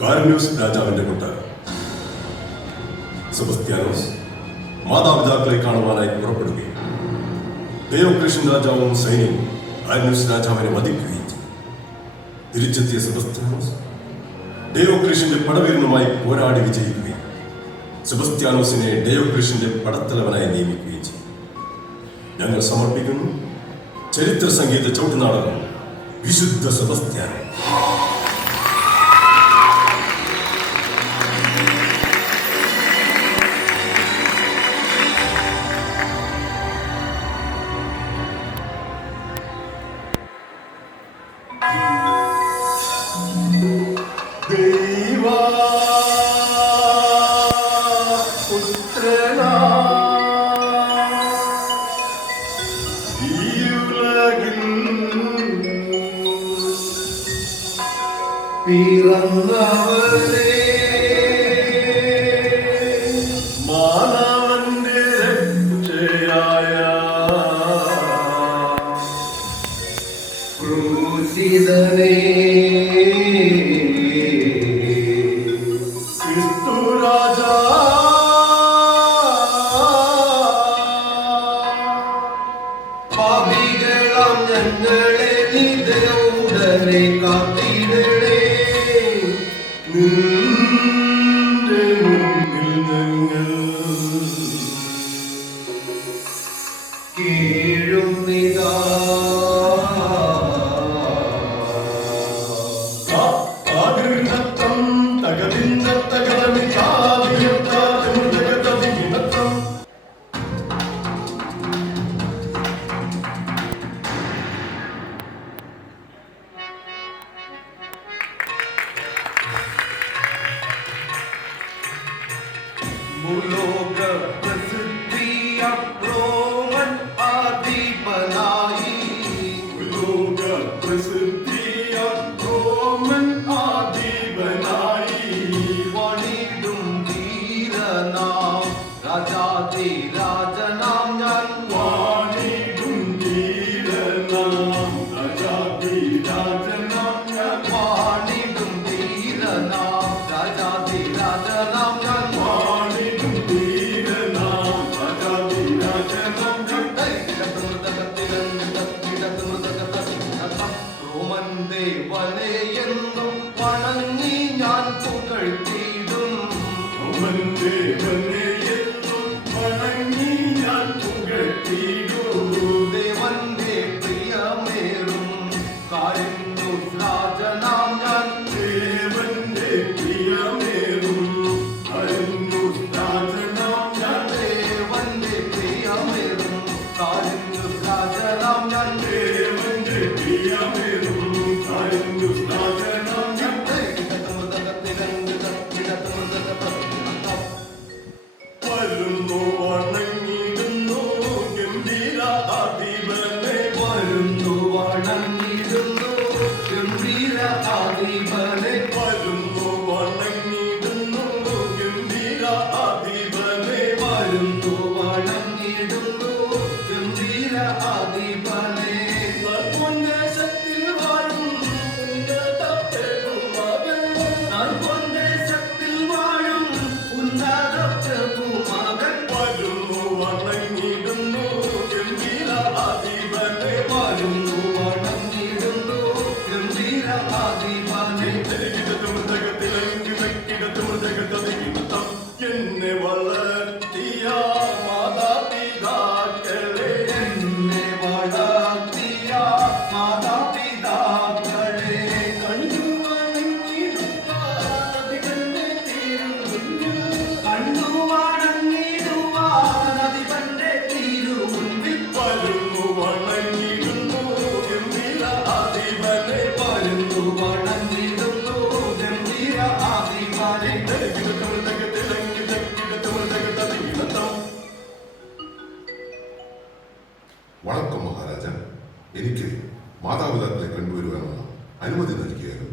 കാർന്യൂസ് രാജാവിന്റെ കൊട്ടാരം. സെബസ്ത്യാനോസ് മാതാപിതാക്കളെ കാണുവാനായി പുറപ്പെടുകയും ദയോക്ലേഷ്യൻ രാജാവും സൈന്യവും കാർന്യൂസ് രാജാവിനെ വധിക്കുകയും ചെയ്തു. തിരിച്ചെത്തിയ സെബസ്ത്യാനോസ് ഡയോക്ലേഷ്യന്റെ പടവീരനുമായി പോരാടി വിജയിക്കുകയും സെബസ്ത്യാനോസിനെ ഡയോക്ലേഷ്യന്റെ പടത്തലവനായി നിയമിക്കുകയും ചെയ്തു. ഞങ്ങൾ സമർപ്പിക്കുന്നു ചരിത്ര സംഗീത ചവിട്ടുനാടകം വിശുദ്ധ സെബസ്ത്യാനോസ്. പിറന്നവരേ മാനവന്റെ രക്ഷയായ ക്രൂശിതനേ ക്രിസ്തു രാജാ പാപികളാം ഞങ്ങളെ നിത്യമുടനെ കാത്തിടണേ. നിന്റെ മുന്നിൽ ഞങ്ങൾ കീഴുന്നിതാ. ഭൂലോക പ്രസിദ്ധിയ റോമൻ ആധിപനായി ഭൂലോക പ്രസിദ്ധിയ റോമൻ ആധിപനായി വാണിടും ധീരനാം രാജാതി രാജനാം ഞാൻ വാണിടും ധീരനാം രാജാതി രാജനാം ഞാൻ വാണിടും ധീരനാം രാജാതി രാജനാം ഞാൻ ദേവനെയെന്നും വണങ്ങി ഞാൻ പുകഴ്ത്തിയിടും. ദേവന്റെ പ്രിയമേറും കാരുണ്യൂസ് രാജനാം ഞാൻ ദേവന്റെ പ്രിയമേറും കാരുണ്യൂസ് രാജനാം ഞാൻ ദേവന്റെ പ്രിയമേറും കാരുണ്യൂസ് രാജനാം ഞാൻ ദേവന്റെ പ്രിയമേറും വരുന്നു വണങ്ങിടുന്നു ഗംഭീര അധിപനെ വരുന്നു വണങ്ങിടുന്നു ഗംഭീര അധിപനെ വരുന്നു വണങ്ങിടുന്നു ഗംഭീര അധിപനെ വരുന്നു വണങ്ങിടുന്നു ഗംഭീര അധിപനെ ദേശത്തിൽ വാഴും ദേശത്തിൽ വാഴും ഉന്നത പ്രഭുമകൻ വരുന്നു വണങ്ങിടുന്നു ഗംഭീര അധിപനെ വരുന്നു വണങ്ങിടുന്നു ഗംഭീര അധിപനെ. എന്നെ വളർത്തിയ മാതാപിതാക്കളെ എന്നെ വളർത്തിയ മാതാപിതാക്കളെ കണ്ടു വണങ്ങിടുവാനതിപന്റെ തിരുമുൻപിൽ കണ്ടു വണങ്ങിടുവാനതിപന്റെ തിരുമുൻപിൽ വരുന്നു വണങ്ങിടുന്നു ഗംഭീര അധിപനെ വരുന്നു വണങ്ങിടുന്നു ഗംഭീര അധിപനെ. വണക്കം മഹാരാജ, എനിക്ക് മാതാപിതാക്കളെ കണ്ടുവരുവാനുള്ള അനുമതി നൽകിയാലും.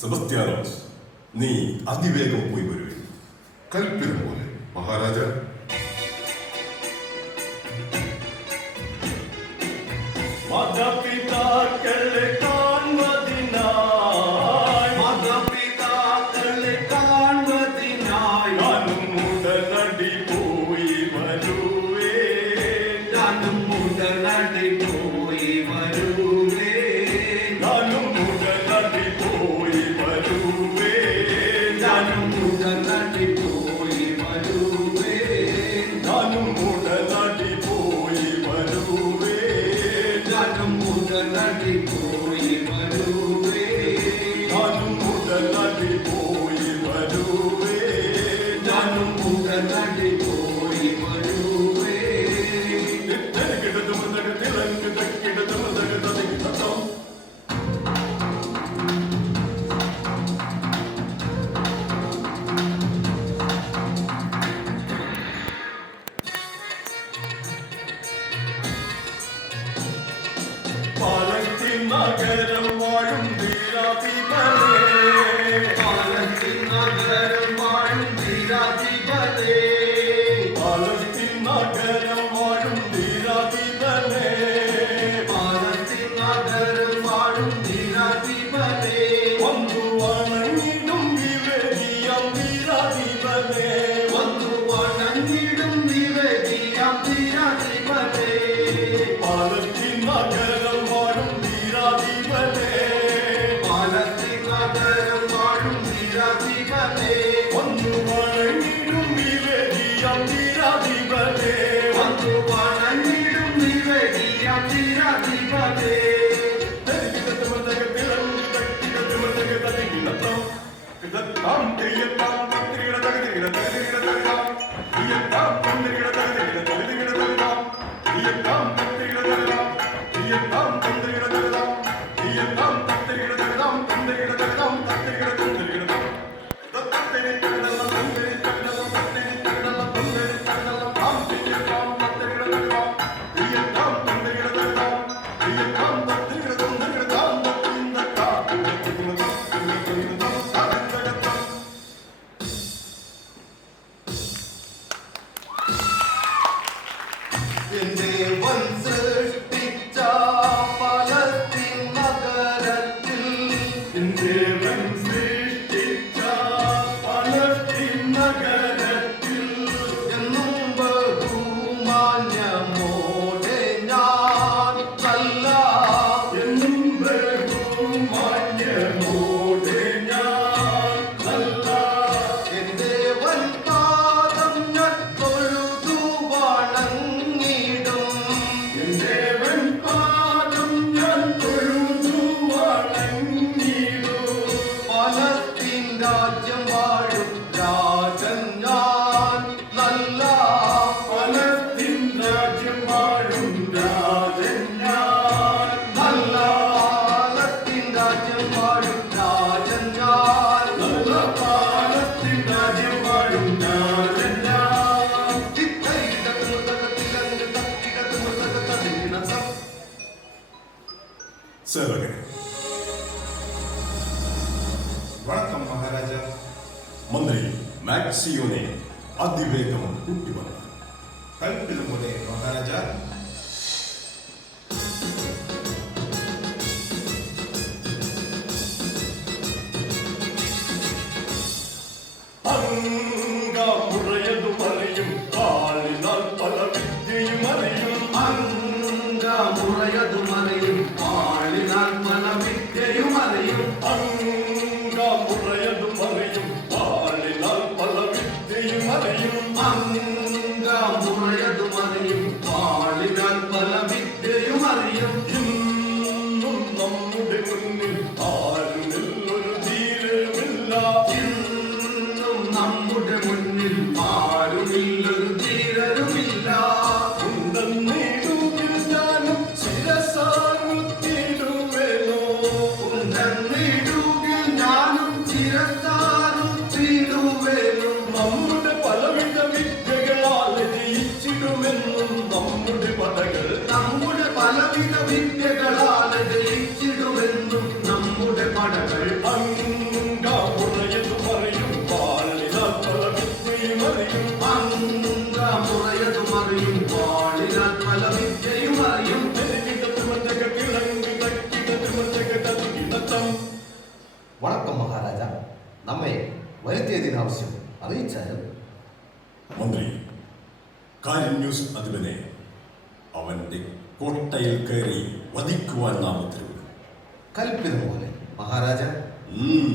സെബസ്ത്യാനോസ്, നീ അതിവേഗം പോയി വരുവേ. കൽപ്പിനം പോലെ മഹാരാജ. മാതാപിതാക്കളെ കാണുവതിനായി കുട്ടനാട്ടിൽ പോയി വരുവേ ഞാനും കുട്ടനാട്ടിൽ പോയി വരുവേ പാലത്തിൻ നഗരം വാഴും ധീരാധിപനേ പാലത്തിൻ നഗരം വാഴും ധീരാധിപനേ പാലത്തിൻ നഗരം വാഴും ധീരാധിപനേ പാലത്തിൻ നഗരം വാഴും ധീരാധിപനേ വന്നു വണങ്ങിടും വിവേകിയാം ധീരാധിപനേ വന്നു വണങ്ങിടും വിവേകിയാം ധീരാധിപനേ പാലത്തിൻ നഗരം വാഴും ധീരാധിപനേ പാലത്തിൻ നഗരം വാഴും ധീരാധിപനേ വന്നു വണങ്ങിടും വിവേകിയാം ധീരാധിപനേ വന്നു വണങ്ങിടും വിവേകിയാം ധീരാധിപനേ എന്റെ വൻ സൃഷ്ടിച്ച പലസ്തീൻ നഗരത്തിൽ എന്റെ വൻ സൃഷ്ടിച്ച പലസ്തീൻ നഗരത്തിൽ എന്നും ബഹുമാന്യമോടെ ഞാൻ നല്ല എന്നും ബഹുമാന്യമോടെ ഞാൻ നല്ല എന്റെ വൻ പാദം ഞാൻ തൊഴുതു വണങ്ങിടും എന്റെ വൻ പാദം ഞാൻ തൊഴുതു വണങ്ങിടും പലസ്തീൻ രാജ്യം വാഴും രാജൻ ഞാൻ നല്ല പലസ്തീൻ രാജ്യം വാഴും രാജൻ ഞാൻ നല്ല പാലസ്തീൻ രാജ്യം വാഴും രാജൻ ഞാൻ നല്ല പാലസ്തീൻ രാജ്യം വാഴും രാജൻ ഞാൻ സേവകരെ, വണക്കം മഹാരാജ. മന്ത്രി മാക്സിയോനെ അതിവേഗം കൂട്ടിവന്നു. കൽപ്പിതുപോലെ മഹാരാജ. അംഗമുറയതു മറിയും കാളിനാൽ പല വിദ്യയും അറിയും അംഗമുറയതു മറിയും കാളിനാൽ പല വിദ്യയും അറിയും അംഗമുറയതു മറിയും കാളിനാൽ പല വിദ്യയും അറിയും അംഗമുറയതു മറിയും കാളിനാൽ പല വിദ്യയും അറിയും ഇന്നും നമ്മുടെ മുന്നിൽ ആരുമില്ലൊരു ധീരമില്ല ഇന്നും നമ്മുടെ മുന്നിൽ ആരുമില്ലൊരു ധീരരുമില്ല ഉണ്ടെന്നിടുകിൽ ഞാനും ശിരസാറുത്തിടുവേനോ ഉണ്ടെന്നിടുകിൽ ഞാനും ശിരസാറുത്തിടുവേനോ നമ്മുടെ പലവിധ വിദ്യകളാൽ ജയിച്ചിടുമെന്നും നമ്മുടെ പടകൾ നമ്മുടെ പലവിധ വിദ്യകളാൽ ജയിച്ചിടുമെന്നും നമ്മുടെ പടകൾ അംഗമുറയതു പറയും പാളിനാൽ പല വിദ്യയും അറിയും അംഗമുറയതു മറിയും പാളിനാൽ പല വിദ്യയും അറിയും വണക്കം മഹാരാജ. നമ്മെ വരുത്തിയതിനാവശ്യം അറിയിച്ചാൽ മന്ത്രി, കാര്യം ന്യൂസ് അധിപനെ അവന്റെ കോട്ടയിൽ കയറി വധിക്കുവാൻ നാം ഉത്തരവിടും. കൽപ്പിതം പോലെ മഹാരാജ. ഉം.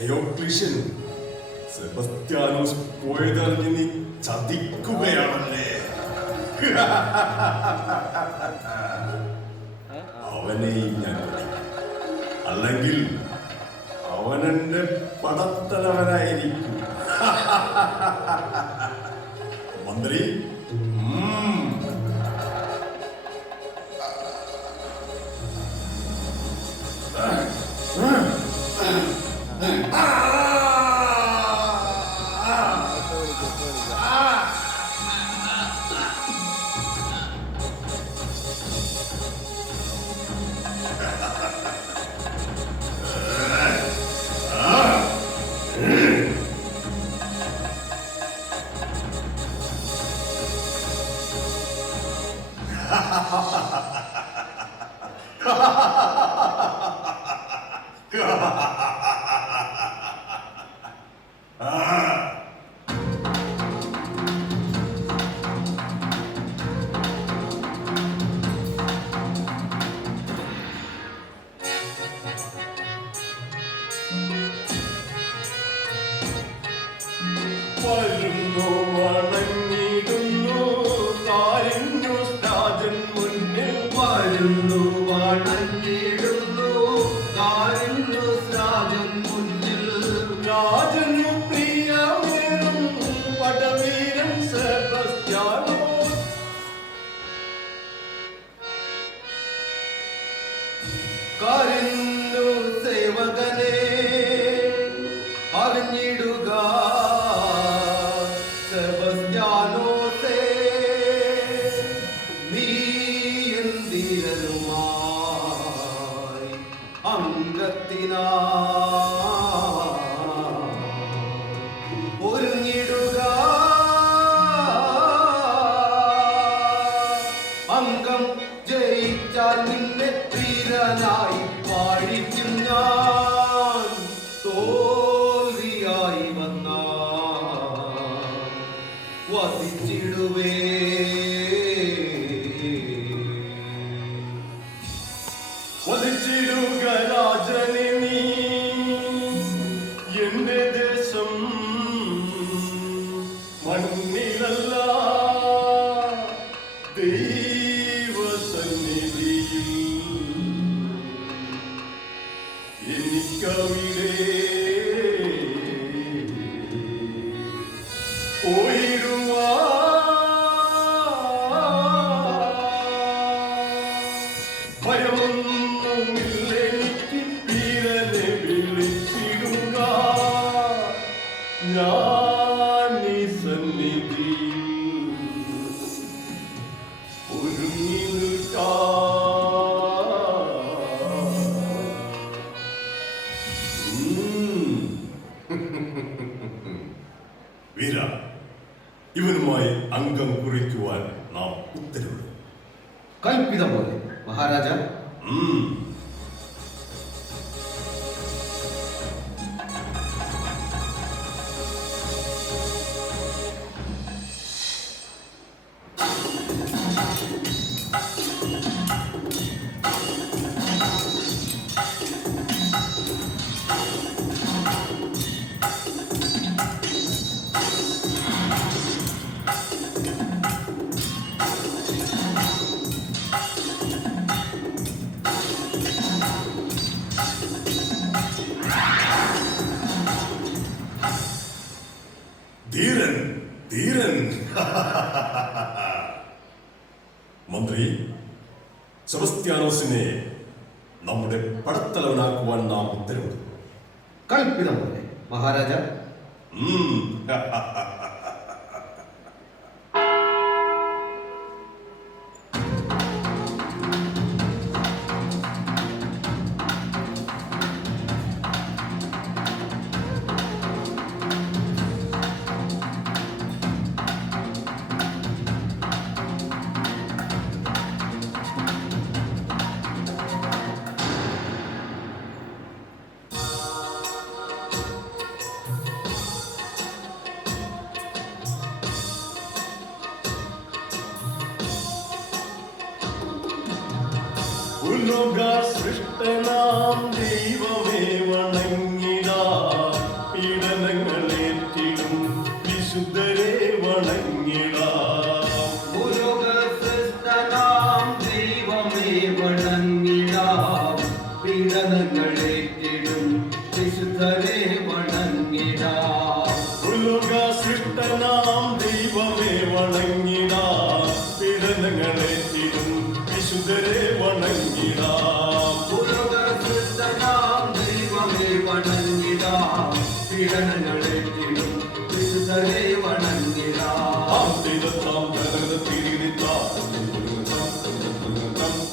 ഡയോക്ലീഷ്യൻ സെബസ്ത്യാനോസ് പോയതറിഞ്ഞ് നീ ചതിക്കുകയാണല്ലേ? അവനെയും ഞാൻ വധിക്കും. അല്ലെങ്കിൽ അവനെന്റെ പടത്തലവനായിരിക്കും. മന്ത്രി, വരുന്നു വണങ്ങിടുന്നു കാരുണ്യ രാജൻ മുന്നിൽ വരുന്നു വണങ്ങിടുന്നു കാരുണ്യരാജൻ മുന്നിൽ. രാജനു പ്രിയമേറും പടവീരൻ സെബസ്ത്യാനോസ് കാരുണ്യ സേവകനെ അറിഞ്ഞിടുക സെബസ്ത്യാനോസേ, നീ എന്തിരലുമായി അംഗത്തിനാ ഒരുങ്ങിടുക. അംഗം ജയിച്ചാൽ നിന്നെ വീരനായി പാടിക്കും ഞാൻ. തോൽവിയായി വന്നാൽ വസിച്ചിടുവേ. വധിച്ചിടുക രാജനെ നീ എന്റെ ദേശം മണ്ണിലല്ല ദൈവസന്നിധിയിൽ എനിക്കവിടെ ഭയമൊന്നുമില്ലെനിക്ക് വീരനെ വിളിച്ചിടുക ഞാൻ ഈ സന്നിധിയിൽ ഒരുങ്ങി വീര, ഇവനുമായി അംഗം കുറിക്കുവാൻ നാം ഉത്തരവിടും. കൽപ്പിതം പോലെ മഹാരാജ. ധീരൻ, ധീരൻ. മന്ത്രി, സെബസ്ത്യാനോസിനെ നമ്മുടെ പടത്തലവനാക്കുവാൻ നാം ഉത്തരവിടും. കൽപ്പിതം പോലെ മഹാരാജ. ഉലോക സൃഷ്ടനാം ദൈവമേ വണങ്ങിടാം. പീഡനങ്ങളേറ്റിടും വിശുദ്ധരെ വണങ്ങിടാം. ഉലക സൃഷ്ടനാം ദൈവമേ വണങ്ങിടാം. പീഡനങ്ങളേറ്റിടും വിശുദ്ധരെ വണങ്ങിടാം. ഉലക സൃഷ്ടനാം ദൈവമേ വണങ്ങിടാം. പീഡനങ്ങളേറ്റിടും വിശുദ്ധരെ വണങ്ങിടാം. ആം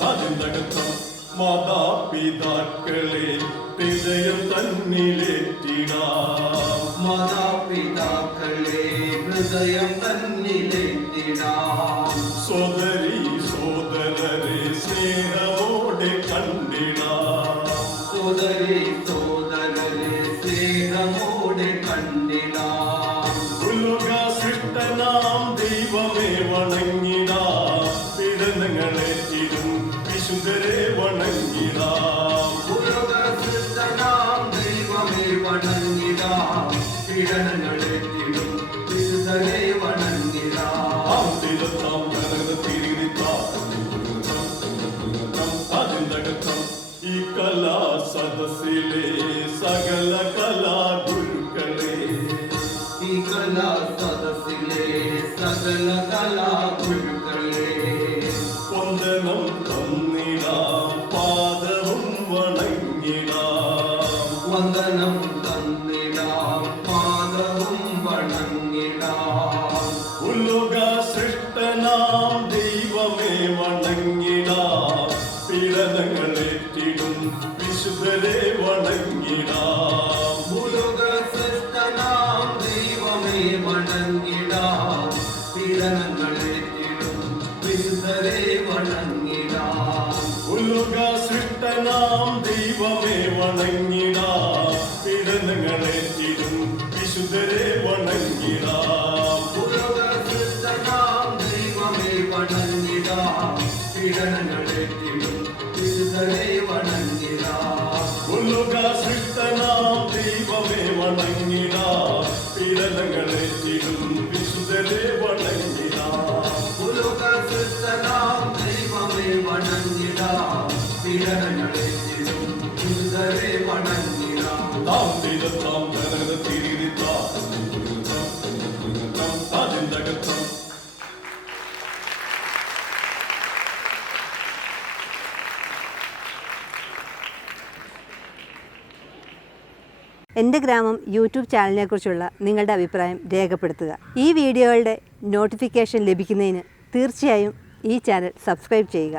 അതിനകത്തം മാതാപിതാക്കളെ ഹൃദയം തന്നിലേറ്റിടാം. മാതാപിതാക്കളെ ഹൃദയം തന്നിലേറ്റിടാം. സോദരീ സോദരരെ സ്നേഹമോടെ കണ്ടിടാം. സോദരീ സോദരരെ സ്നേഹമോടെ കണ്ടിടാം. ഉലക സൃഷ്ടനാം ദൈവമേ വണങ്ങിടാം. പീഡനങ്ങളേറ്റിടും വിശുദ്ധരെ വണങ്ങിടാം. ഉലക സൃഷ്ടനാം ദൈവമേ വണങ്ങിടാം. പീഡനങ്ങളേറ്റിടും വിശുദ്ധരെ വണങ്ങിടാം. അതിനകത്തം ഈ കലാ സദസ്സിലെ സകല കലാഗുരുക്കളെ ഈ കലാ സദസ്സിലെ സകല കലാഗുരുക്കളെ വന്ദനം തന്നിടാം. പാദവും വണങ്ങിടാം. വന്ദനം തന്നിടാം. പാദവും വണങ്ങിടാം. ഉലക സൃഷ്ടനാം ദൈവമേ വണങ്ങിടാം. പീഡനങ്ങളേറ്റിടും വിശുദ്ധരെ വണങ്ങിടാം. ഉലക സൃഷ്ടനാം ദൈവമേ വണങ്ങിടാം. പീഡനങ്ങളേറ്റിടും വിശുദ്ധരെ വണങ്ങിടാം. ഉലക സൃഷ്ടനാം ദൈവമേ വണങ്ങിടാം. പീഡനങ്ങളേറ്റിടും വിശുദ്ധരെ വണങ്ങിടാം. ഉലക സൃഷ്ടനാം ദൈവമേ വണങ്ങിടാം. പീഡനങ്ങളേറ്റിടും വിശുദ്ധരെ വണങ്ങിടാം. ഉലക സൃഷ്ടനാം ദൈവമേ വണങ്ങിടാം. പീഡനങ്ങളേറ്റിടും വിശുദ്ധരെ വണങ്ങിടാം. ഉലക സൃഷ്ടനാം ദൈവമേ വണങ്ങിടാം. പീഡനങ്ങളേറ്റിടും വിശുദ്ധരെ വണങ്ങിടാം. താം തീരത്താം തനക തിരിത്താം അതിനകത്തം എൻ്റെ ഗ്രാമം യൂട്യൂബ് ചാനലിനെക്കുറിച്ചുള്ള നിങ്ങളുടെ അഭിപ്രായം രേഖപ്പെടുത്തുക. ഈ വീഡിയോകളുടെ നോട്ടിഫിക്കേഷൻ ലഭിക്കുന്നതിന് തീർച്ചയായും ഈ ചാനൽ സബ്സ്ക്രൈബ് ചെയ്യുക.